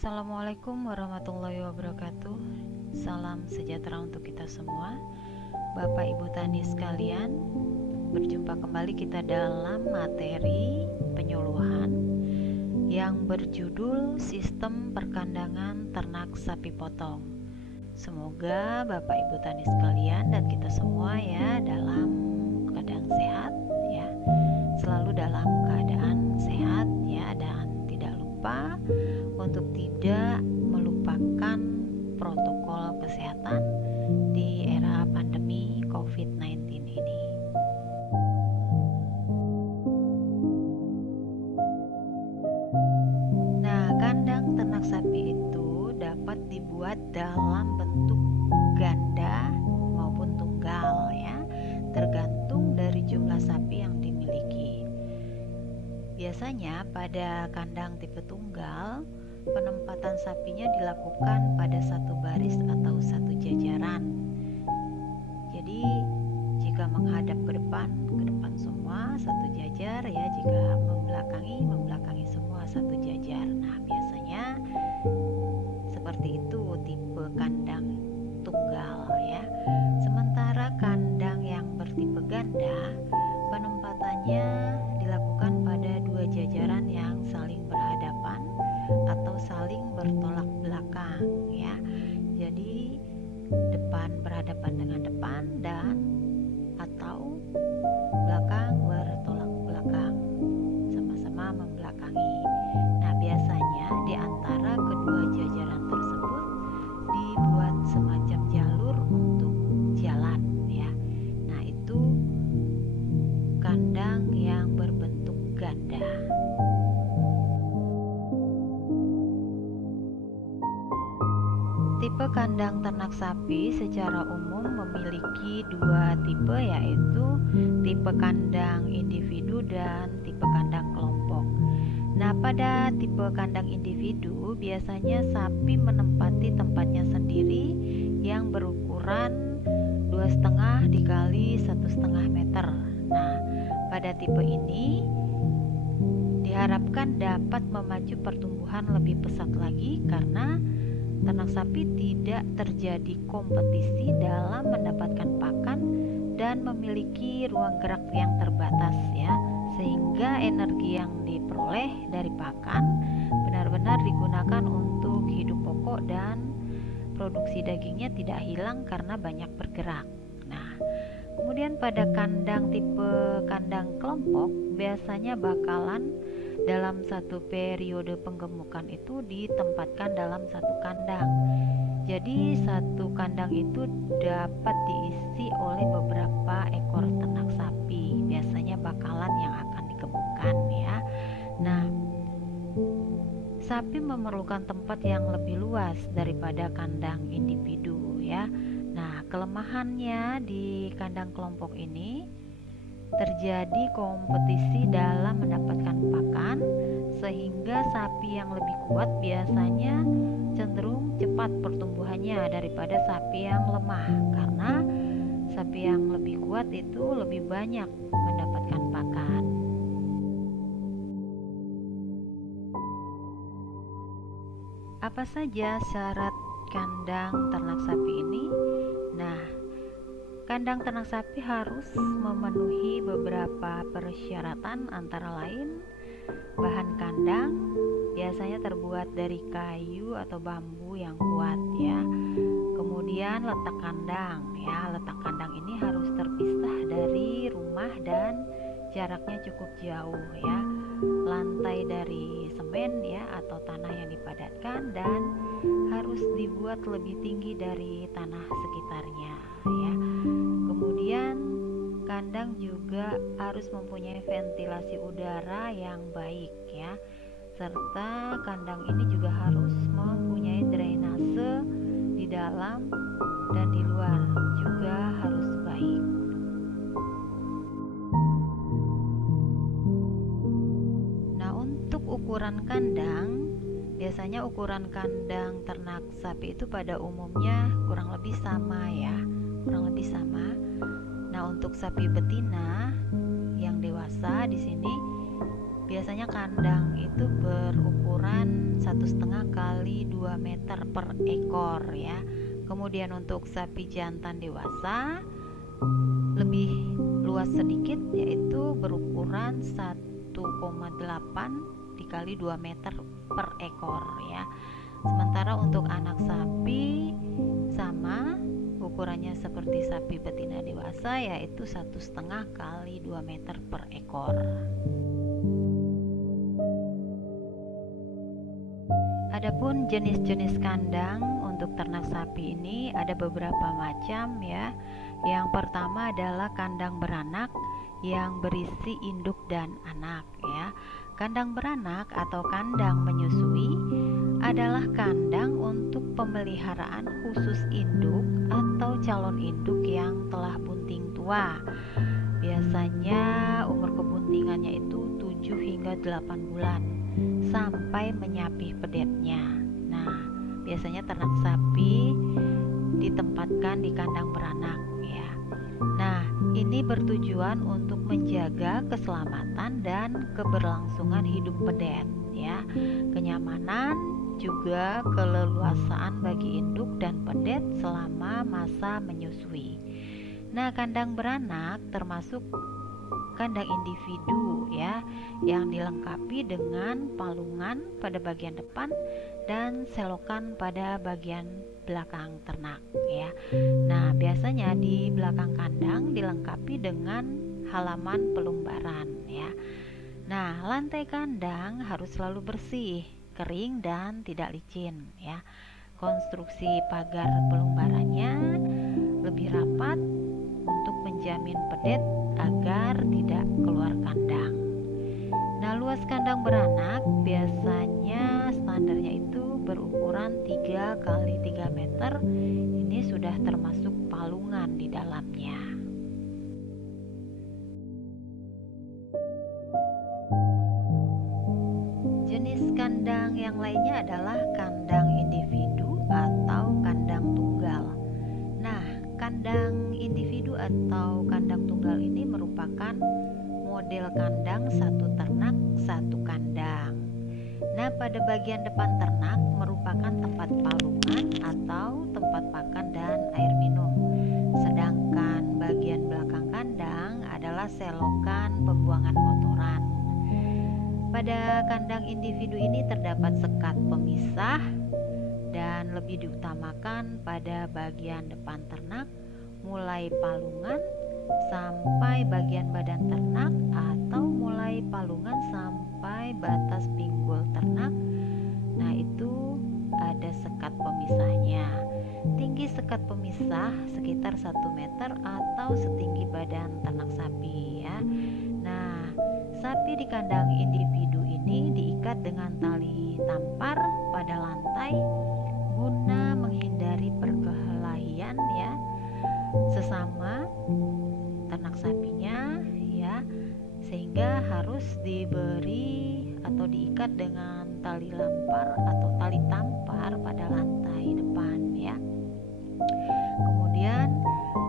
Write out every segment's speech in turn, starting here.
Assalamualaikum warahmatullahi wabarakatuh. Salam sejahtera untuk kita semua. Bapak Ibu Tani sekalian, berjumpa kembali kita dalam materi penyuluhan yang berjudul Sistem Perkandangan Ternak Sapi Potong. Semoga Bapak Ibu Tani sekalian dan kita semua ya dalam keadaan sehat ya. Selalu dalam keadaan sehat ya, dan tidak lupa untuk tidak melupakan protokol kesehatan di era pandemi COVID-19 ini. Nah, kandang ternak sapi itu dapat dibuat dalam bentuk ganda maupun tunggal ya, tergantung dari jumlah sapi yang dimiliki. Biasanya pada kandang tipe tunggal, penempatan sapinya dilakukan pada satu baris atau satu jajaran. Jadi jika menghadap ke depan semua satu jajar ya, jika membelakangi semua satu jajar. Nah, biasanya seperti itu tipe kandang tunggal ya. Sementara kandang yang bertipe ganda, penempatannya dilakukan pada dua jajaran yang saling berhadapan atau saling bertolak belakang ya. Jadi depan berhadapan dengan depan dan atau belakang bertolak belakang, sama-sama membelakangi. Nah, biasanya di antara kedua jajaran tersebut dibuat semacam jalur untuk jalan ya. Nah, itu kandang yang berbentuk ganda. Tipe kandang ternak sapi secara umum memiliki dua tipe, yaitu tipe kandang individu dan tipe kandang kelompok. Nah, pada tipe kandang individu biasanya sapi menempati tempatnya sendiri yang berukuran 2,5 dikali 1,5 meter. Nah, pada tipe ini diharapkan dapat memacu pertumbuhan lebih pesat lagi karena ternak sapi tidak terjadi kompetisi dalam mendapatkan pakan dan memiliki ruang gerak yang terbatas ya, sehingga energi yang diperoleh dari pakan benar-benar digunakan untuk hidup pokok dan produksi dagingnya tidak hilang karena banyak bergerak. Nah, kemudian pada kandang tipe kandang kelompok biasanya bakalan dalam satu periode penggemukan itu ditempatkan dalam satu kandang. Jadi satu kandang itu dapat diisi oleh beberapa ekor ternak sapi. Biasanya bakalan yang akan digemukkan ya. Nah, sapi memerlukan tempat yang lebih luas daripada kandang individu ya. Nah, kelemahannya di kandang kelompok ini terjadi kompetisi dalam mendapatkan pakan, sehingga sapi yang lebih kuat biasanya cenderung cepat pertumbuhannya daripada sapi yang lemah, karena sapi yang lebih kuat itu lebih banyak mendapatkan pakan. Apa saja syarat kandang ternak sapi ini? Nah, kandang ternak sapi harus memenuhi beberapa persyaratan, antara lain bahan kandang biasanya terbuat dari kayu atau bambu yang kuat ya. Kemudian letak kandang ya, letak kandang ini harus terpisah dari rumah dan jaraknya cukup jauh ya. Lantai dari semen ya atau tanah yang dipadatkan, dan harus dibuat lebih tinggi dari tanah sekitarnya ya. Kemudian kandang juga harus mempunyai ventilasi udara yang baik ya, serta kandang ini juga harus mempunyai drainase di dalam dan di luar juga harus baik. Nah, untuk ukuran kandang, biasanya ukuran kandang ternak sapi itu pada umumnya kurang lebih sama ya, kurang lebih sama. Nah, untuk sapi betina yang dewasa di sini biasanya kandang itu berukuran 1,5 1,5 kali 2 meter per ekor ya. Kemudian untuk sapi jantan dewasa lebih luas sedikit, yaitu berukuran 1,8 dikali 2 meter per ekor ya. Sementara untuk anak sapi sama ukurannya seperti sapi betina dewasa, yaitu 1,5 kali 2 meter per ekor. Adapun jenis-jenis kandang untuk ternak sapi ini ada beberapa macam ya. Yang pertama adalah kandang beranak yang berisi induk dan anak ya. Kandang beranak atau kandang menyusui adalah kandang untuk pemeliharaan khusus induk atau calon induk yang telah bunting tua. Biasanya umur kebuntingannya itu 7 hingga 8 bulan sampai menyapih pedetnya. Nah, biasanya ternak sapi ditempatkan di kandang beranak ya. Nah, ini bertujuan untuk menjaga keselamatan dan keberlangsungan hidup pedet ya, kenyamanan juga keleluasaan bagi induk dan pedet selama masa menyusui. Nah, kandang beranak termasuk kandang individu ya, yang dilengkapi dengan palungan pada bagian depan dan selokan pada bagian belakang ternak ya. Nah, biasanya di belakang kandang dilengkapi dengan halaman pelumbaran ya. Nah, lantai kandang harus selalu bersih, kering dan tidak licin ya. Konstruksi pagar pelumbarannya lebih rapat untuk menjamin pedet agar tidak keluar kandang. Nah, luas kandang beranak biasanya standarnya itu berukuran 3 kali 3 meter. Ini sudah termasuk palungan di dalamnya. Jenis kandang yang lainnya adalah kandang individu atau kandang tunggal. Nah, kandang individu atau kandang tunggal ini merupakan model kandang satu ternak satu kandang. Nah, pada bagian depan ternak merupakan tempat palungan atau tempat pakan dan air minum. Sedangkan bagian belakang kandang adalah selokan pembuangan kotoran. Pada kandang individu ini terdapat sekat pemisah dan lebih diutamakan pada bagian depan ternak, mulai palungan sampai bagian badan ternak atau mulai palungan sampai batas pinggul ternak. Nah, itu ada sekat pemisahnya. Tinggi sekat pemisah sekitar 1 meter atau setinggi badan ternak sapi ya. Nah, sapi di kandang individu ini diikat dengan tali tampar pada lantai guna menghindari perkelahian ya sesama ternak sapinya ya, sehingga harus diberi atau diikat dengan tali lampar atau tali tampar pada lantai depan ya. Kemudian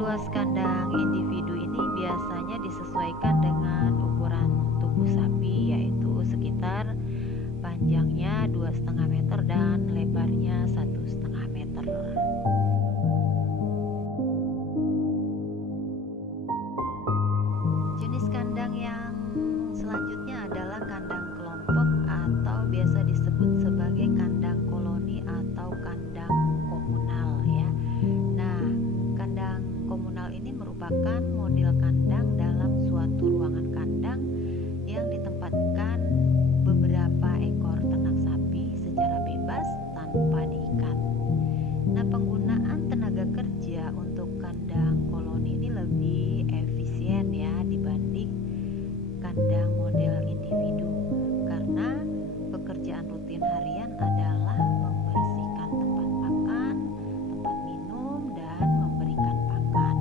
luas kandang individu ini biasanya disesuaikan dengan ukuran tubuh sapi, yaitu sekitar panjangnya 2,5 meter dan lebarnya 1,5 meter. Jenis kandang yang selanjutnya adalah kandang kelompok atau biasa disebut sebagai kandang koloni atau kandang komunal ya. Nah, kandang komunal ini merupakan model kandang dalam suatu ruangan kandang yang ditempatkan beberapa ekor ternak sapi secara bebas tanpa diikat. Nah, penggunaan tenaga kerja untuk kandang koloni ini lebih efisien ya dibanding kandang model individu, karena pekerjaan rutin harian adalah membersihkan tempat makan, tempat minum, dan memberikan pakan.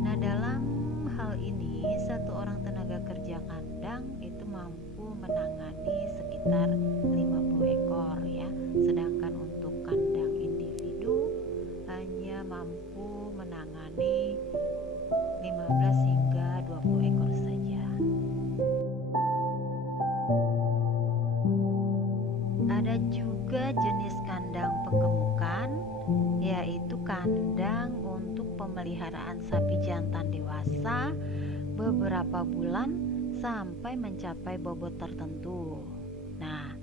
Nah, dalam hal ini satu orang tenaga kerja kandang itu mampu menangani sekitar 50 ekor ya, sedangkan untuk kandang individu hanya mampu menangani 15 hingga 20 ekor saja. Ada juga jenis kandang penggemukan, yaitu kandang untuk pemeliharaan sapi jantan dewasa beberapa bulan sampai mencapai bobot tertentu. Nah,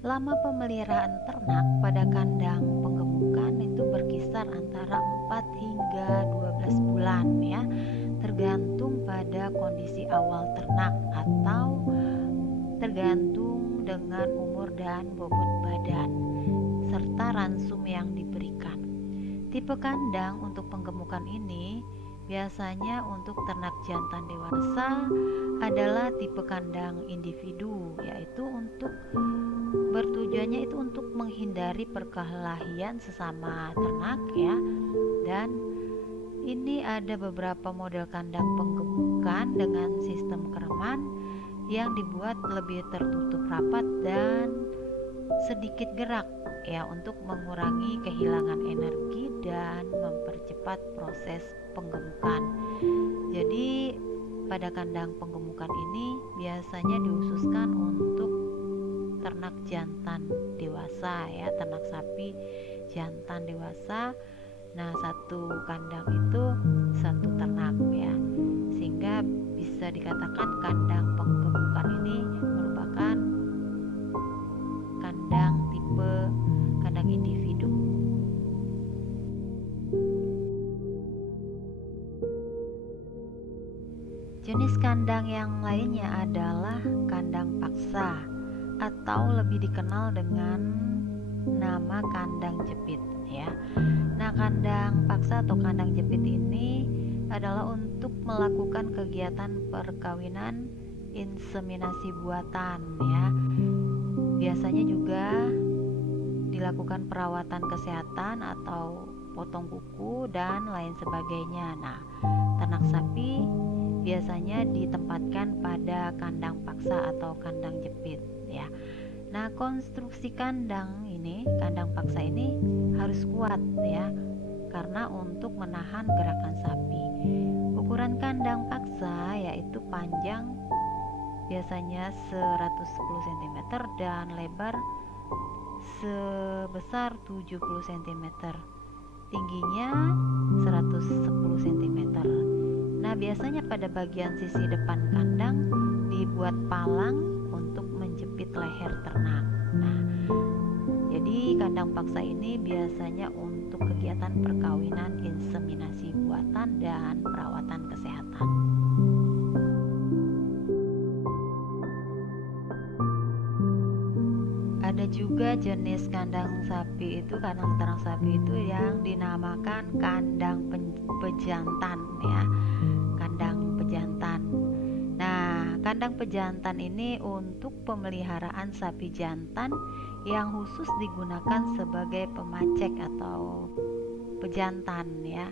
lama pemeliharaan ternak pada kandang penggemukan itu berkisar antara 4 hingga 12 bulan ya, tergantung pada kondisi awal ternak atau tergantung dengan umur dan bobot badan serta ransum yang diberikan. Tipe kandang untuk penggemukan ini biasanya untuk ternak jantan dewasa adalah tipe kandang individu, yaitu untuk bertujuannya itu untuk menghindari perkelahian sesama ternak ya. Dan ini ada beberapa model kandang penggemukan dengan sistem kereman yang dibuat lebih tertutup rapat dan sedikit gerak ya, untuk mengurangi kehilangan energi dan mempercepat proses penggemukan. Jadi pada kandang penggemukan ini biasanya dihususkan untuk ternak jantan dewasa ya, ternak sapi jantan dewasa. Nah, satu kandang itu satu ternak ya, sehingga bisa dikatakan kandang penggemukan ini merupakan kandang tipe kandang individu. Jenis kandang yang lainnya adalah kandang paksa atau lebih dikenal dengan nama kandang jepit ya. Nah, kandang paksa atau kandang jepit ini adalah untuk melakukan kegiatan perkawinan inseminasi buatan ya. Biasanya juga dilakukan perawatan kesehatan atau potong kuku dan lain sebagainya. Nah, ternak sapi biasanya ditempatkan pada kandang paksa atau kandang jepit ya. Nah, konstruksi kandang ini, kandang paksa ini harus kuat ya, karena untuk menahan gerakan sapi. Ukuran kandang paksa yaitu panjang biasanya 110 cm dan lebar sebesar 70 cm. Tingginya 110 cm. Nah, biasanya pada bagian sisi depan kandang dibuat palang untuk menjepit leher ternak. Nah, jadi kandang paksa ini biasanya untuk kegiatan perkawinan, inseminasi buatan dan perawatan kesehatan. Ada juga jenis kandang sapi itu, kandang ternak sapi itu yang dinamakan kandang pejantan ya, kandang pejantan. Nah, kandang pejantan ini untuk pemeliharaan sapi jantan yang khusus digunakan sebagai pemacek atau pejantan ya.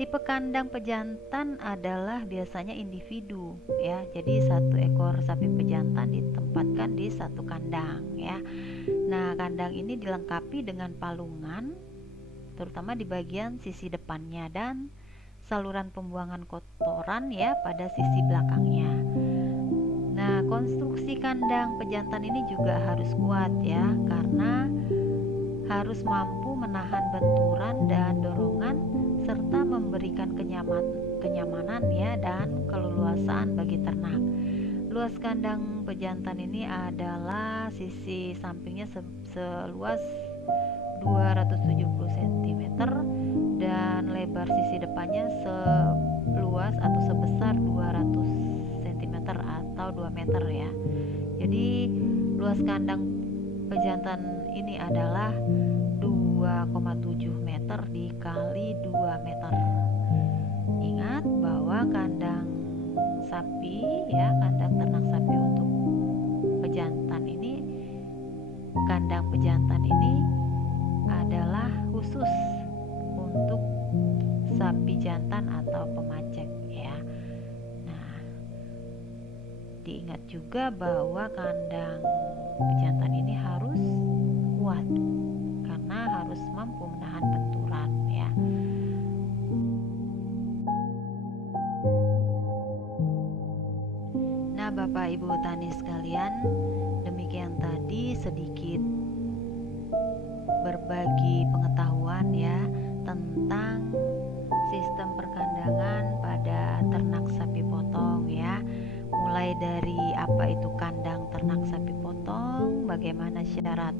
Tipe kandang pejantan adalah biasanya individu ya. Jadi satu ekor sapi pejantan ditempatkan di satu kandang ya. Nah, kandang ini dilengkapi dengan palungan terutama di bagian sisi depannya dan saluran pembuangan kotoran ya pada sisi belakangnya. Nah, konstruksi kandang pejantan ini juga harus kuat ya, karena harus mampu menahan benturan dan dorongan serta memberikan kenyamanan ya dan keleluasaan bagi ternak. Luas kandang pejantan ini adalah sisi sampingnya seluas 270 cm dan lebar sisi depannya seluas atau sebesar 200 cm atau 2 meter ya. Jadi luas kandang pejantan ini adalah 2,7 meter dikali 2 meter. Ingat bahwa kandang sapi ya, kandang ternak sapi untuk pejantan ini, kandang pejantan ini adalah khusus untuk sapi jantan atau pemacek ya. Nah, diingat juga bahwa kandang pejantan ini harus kuat karena harus mampu menahan benturan ya. Nah, Bapak Ibu tani sekalian, demikian tadi sedikit berbagi pengetahuan ya tentang sistem perkandangan pada ternak sapi potong ya. Mulai dari apa itu kandang ternak sapi potong, bagaimana syarat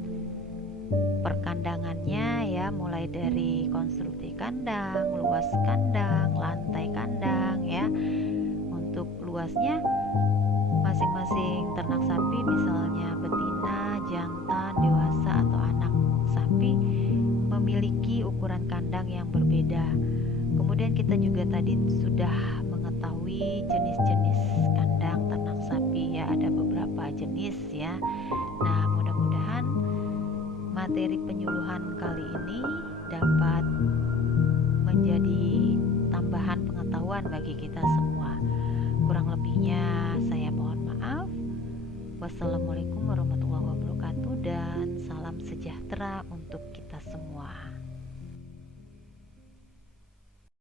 perkandangannya ya, mulai dari konstruksi kandang, luas kandang, lantai kandang ya. Untuk luasnya masing-masing ternak sapi, misalnya betina, jantan, dewasa atau anak sapi, memiliki ukuran kandang yang berbeda. Kemudian kita juga tadi sudah mengetahui jenis-jenis kandang ternak sapi ya, ada beberapa jenis ya. Nah, mudah-mudahan materi penyuluhan kali ini dapat menjadi tambahan pengetahuan bagi kita semua. Kurang lebihnya saya mohon maaf. Wassalamualaikum warahmatullahi wabarakatuh dan salam sejahtera untuk kita semua.